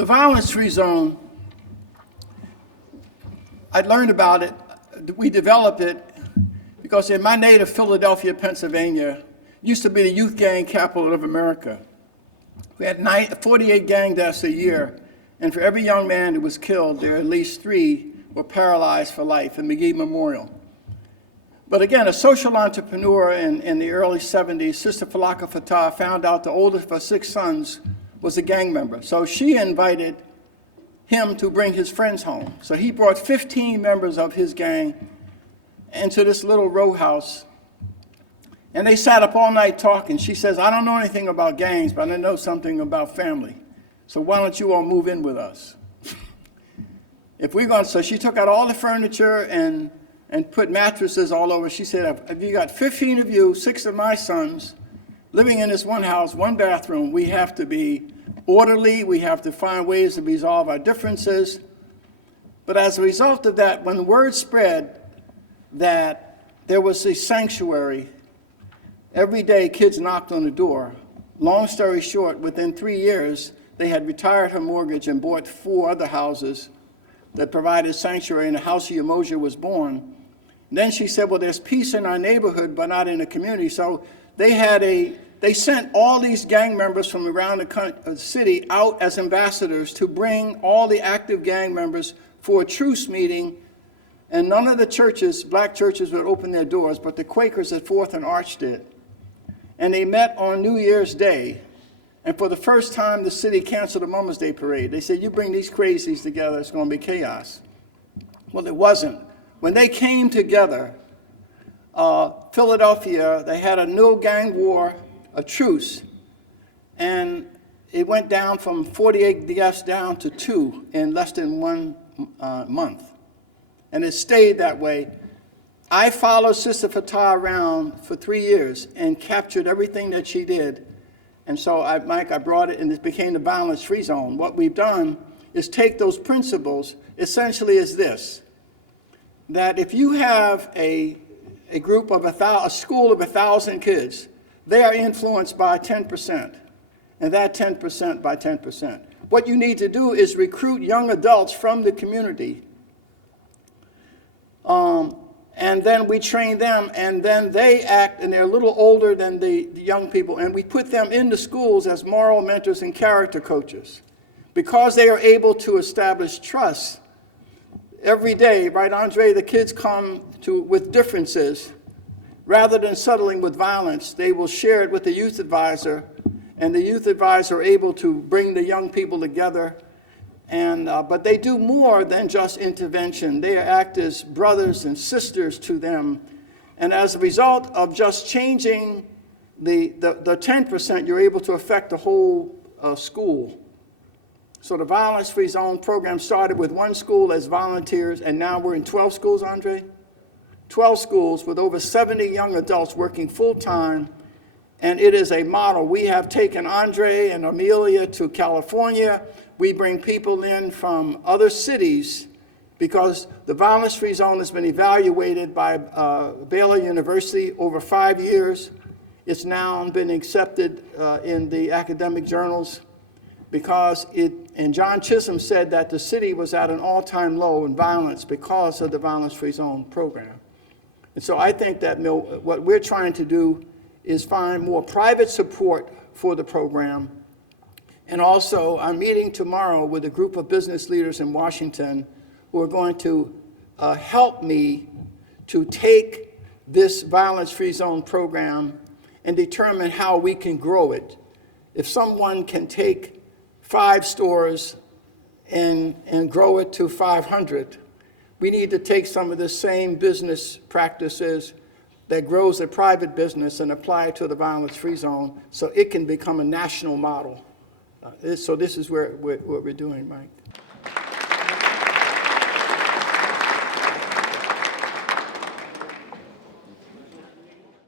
The violence-free zone, I learned about it, we developed it because in my native Philadelphia, Pennsylvania, used to be the youth gang capital of America. We had 48 gang deaths a year, and for every young man who was killed, there at least 3 were paralyzed for life in McGee Memorial. But again, a social entrepreneur in the early 70s, Sister Falaka Fatah, found out the oldest of her 6 sons was a gang member. So she invited him to bring his friends home. So he brought 15 members of his gang into this little row house. And they sat up all night talking. She says, I don't know anything about gangs, but I know something about family. So why don't you all move in with us? So she took out all the furniture and put mattresses all over. She said, if you got 15 of you, 6 of my sons, living in this one house, one bathroom, we have to be orderly. We have to find ways to resolve our differences. But as a result of that, when the word spread that there was a sanctuary, every day kids knocked on the door. Long story short, within 3 years, they had retired her mortgage and bought 4 other houses that provided sanctuary, and the house of Umoja was born. And then she said, well, there's peace in our neighborhood, but not in the community. So they sent all these gang members from around the city out as ambassadors to bring all the active gang members for a truce meeting. And none of the churches, black churches, would open their doors, but the Quakers at 4th and Arch did. And they met on New Year's Day. And for the first time, the city canceled the Mother's Day parade. They said, you bring these crazies together, it's going to be chaos. Well, it wasn't. When they came together, Philadelphia, they had a no gang war, a truce, and it went down from 48 deaths down to 2 in less than 1 month. And it stayed that way. I followed Sister Fatah around for 3 years and captured everything that she did. And so, Mike, I brought it, and it became the violence-free zone. What we've done is take those principles, essentially is this, that if you have a group of a school of 1,000 kids, they are influenced by 10%, and that 10% by 10%. What you need to do is recruit young adults from the community, and then we train them, and then they act, and they're a little older than the young people, and we put them into schools as moral mentors and character coaches. Because they are able to establish trust every day, right, Andre, the kids come with differences. Rather than settling with violence, they will share it with the youth advisor, and the youth advisor are able to bring the young people together. But they do more than just intervention. They act as brothers and sisters to them. And as a result of just changing the 10%, you're able to affect the whole school. So the Violence-Free Zone program started with 1 school as volunteers, and now we're in 12 schools, Andre? 12 schools with over 70 young adults working full-time, and it is a model. We have taken Andre and Amelia to California. We bring people in from other cities because the violence-free zone has been evaluated by Baylor University over 5 years. It's now been accepted in the academic journals because and John Chisholm said that the city was at an all-time low in violence because of the violence-free zone program. And so I think that what we're trying to do is find more private support for the program. And also, I'm meeting tomorrow with a group of business leaders in Washington who are going to help me to take this violence-free zone program and determine how we can grow it. If someone can take 5 stores and grow it to 500, we need to take some of the same business practices that grows a private business and apply it to the violence-free zone so it can become a national model. So this is what we're doing, Mike.